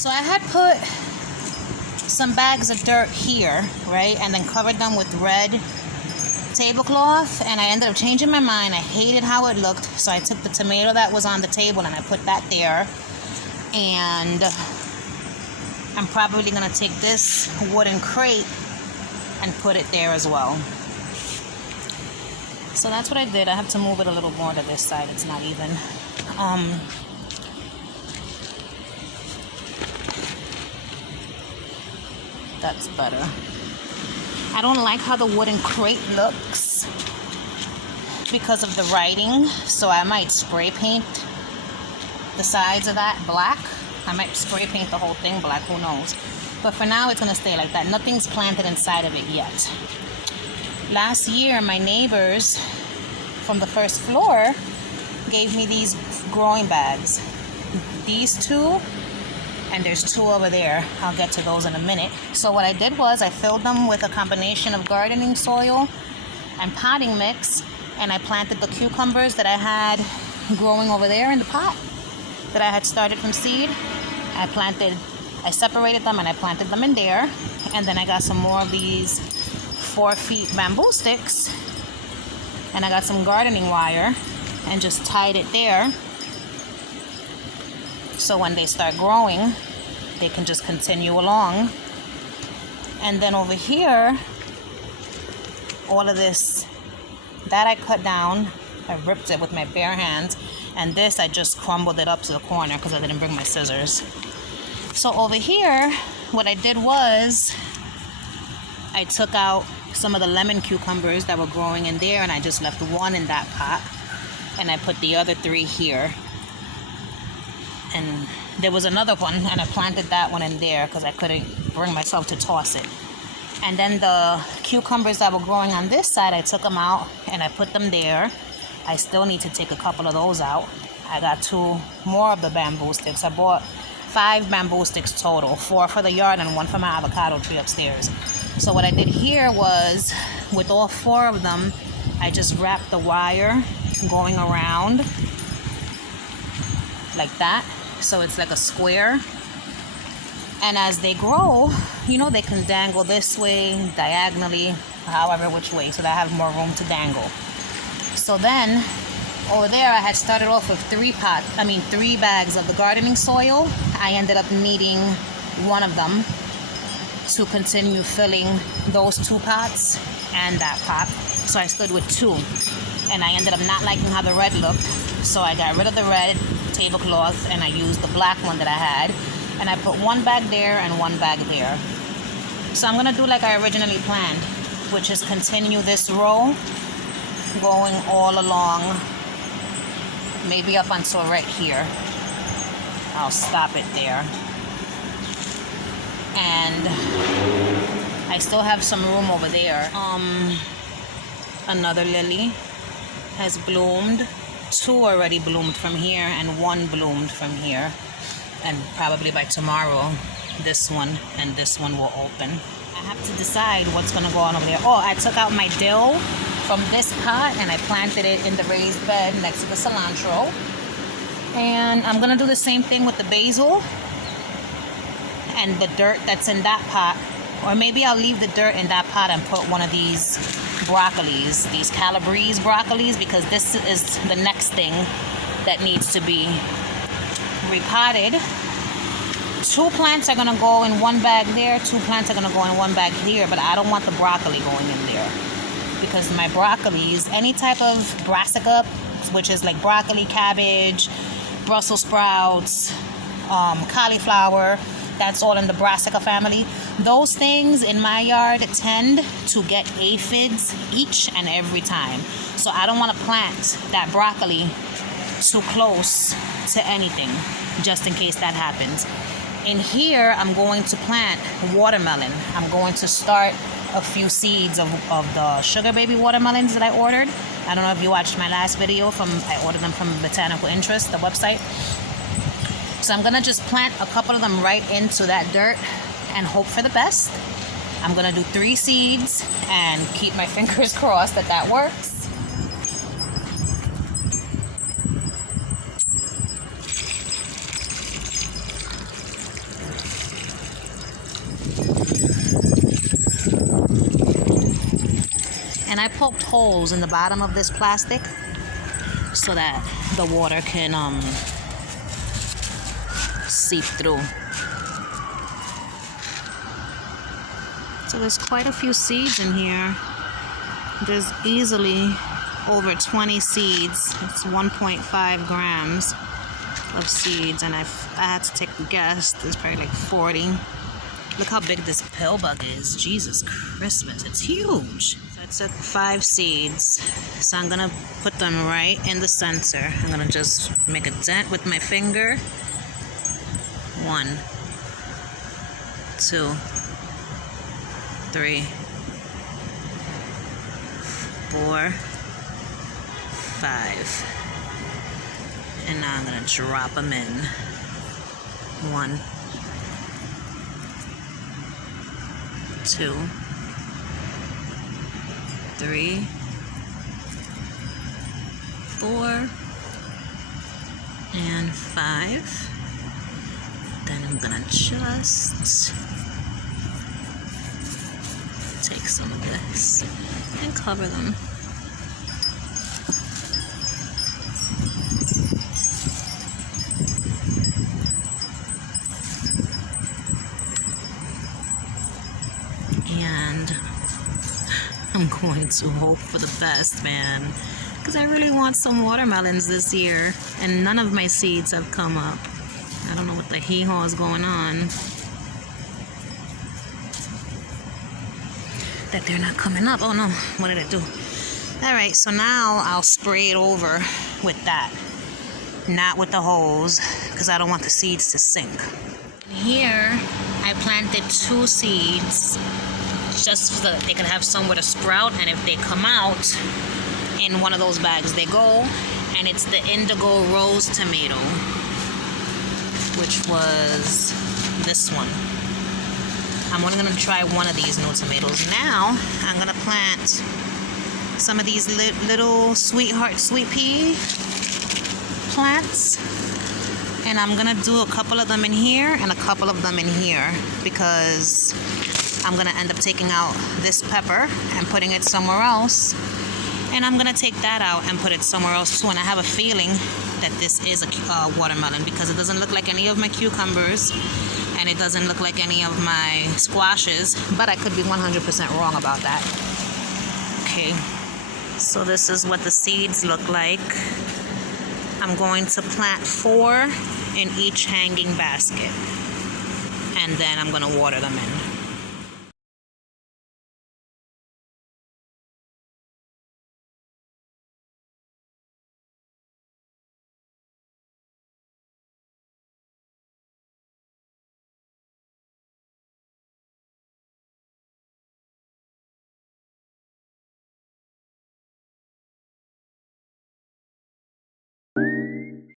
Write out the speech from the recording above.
So I had put some bags of dirt here, right, and then covered them with red tablecloth, and I ended up changing my mind. I hated how it looked, so I took the tomato that was on the table and I put that there, and I'm probably gonna take this wooden crate and put it there as well. So that's what I did. I have to move it a little more to this side. It's not even. That's better. I don't like how the wooden crate looks because of the writing, so I might spray paint the sides of that black. I might spray paint the whole thing black, who knows. But for now, it's gonna stay like that. Nothing's planted inside of it yet. Last year, my neighbors from the first floor gave me these growing bags. These two, and there's two over there. I'll get to those in a minute. So what I did was I filled them with a combination of gardening soil and potting mix, and I planted the cucumbers that I had growing over there in the pot that I had started from seed. I separated them and I planted them in there, and then I got some more of these 4 feet bamboo sticks, and I got some gardening wire and just tied it there, so when they start growing they can just continue along. And then over here, all of this that I cut down, I ripped it with my bare hands, and this I just crumbled it up to the corner because I didn't bring my scissors. So over here, what I did was I took out some of the lemon cucumbers that were growing in there, and I just left one in that pot, and I put the other 3 here. And there was another one, and I planted that one in there because I couldn't bring myself to toss it. And then the cucumbers that were growing on this side, I took them out and I put them there. I still need to take a couple of those out. I got 2 more of the bamboo sticks. I bought 5 bamboo sticks total, 4 for the yard and 1 for my avocado tree upstairs. So what I did here was, with all 4 of them, I just wrapped the wire going around like that, so it's like a square. And as they grow, you know, they can dangle this way, diagonally, however which way, so they have more room to dangle. So then over there I had started off with 3 bags of the gardening soil. I ended up needing 1 of them to continue filling those 2 pots and that pot. So I stood with 2, and I ended up not liking how the red looked, so I got rid of the red tablecloth and I used the black one that I had, and I put 1 bag there and 1 bag there. So I'm gonna do like I originally planned, which is continue this row going all along, maybe up until right here. I'll stop it there. And I still have some room over there. Another lily has bloomed. 2 already bloomed from here and 1 bloomed from here. And probably by tomorrow, this one and this one will open. I have to decide what's gonna go on over there. Oh, I took out my dill from this pot and I planted it in the raised bed next to the cilantro. And I'm gonna do the same thing with the basil and the dirt that's in that pot. Or maybe I'll leave the dirt in that pot and put one of these broccolis, these Calabrese broccolis, because this is the next thing that needs to be repotted. 2 plants are gonna go in 1 bag there, 2 plants are gonna go in 1 bag here, but I don't want the broccoli going in there, because my broccolis, any type of brassica, which is like broccoli, cabbage, Brussels sprouts, cauliflower, that's all in the brassica family. Those things in my yard tend to get aphids each and every time. So I don't want to plant that broccoli too close to anything, just in case that happens. In here, I'm going to plant watermelon. I'm going to start a few seeds of the sugar baby watermelons that I ordered. I don't know if you watched my last video I ordered them from Botanical Interest, the website. So I'm gonna just plant a couple of them right into that dirt and hope for the best. I'm gonna do 3 seeds and keep my fingers crossed that that works. And I poked holes in the bottom of this plastic so that the water can seep through. So there's quite a few seeds in here. There's easily over 20 seeds. It's 1.5 grams of seeds, and I had to take a guess. There's probably like 40. Look how big this pill bug is. Jesus Christmas, it's huge. So it's at 5 seeds. So I'm gonna put them right in the center. I'm gonna just make a dent with my finger. 1, 2, 3, 4, 5. And now I'm gonna drop them in. 1, 2, 3, 4, and 5. Then I'm gonna just take some of this and cover them. And I'm going to hope for the best, man, because I really want some watermelons this year, and none of my seeds have come up. I don't know what the hee-haw is going on, that they're not coming up. Oh no, what did I do? Alright, so now I'll spray it over with that, not with the hose, because I don't want the seeds to sink. Here I planted 2 seeds just so that they can have somewhere to sprout, and if they come out, in one of those bags they go. And it's the indigo rose tomato, which was this one. I'm only gonna try one of these new tomatoes. Now I'm gonna plant some of these little sweetheart sweet pea plants, and I'm gonna do a couple of them in here and a couple of them in here, because I'm gonna end up taking out this pepper and putting it somewhere else, and I'm gonna take that out and put it somewhere else too. And I have a feeling that this is a watermelon, because it doesn't look like any of my cucumbers and it doesn't look like any of my squashes, but I could be 100% wrong about that. Okay, so this is what the seeds look like. I'm going to plant 4 in each hanging basket, and then I'm gonna water them in.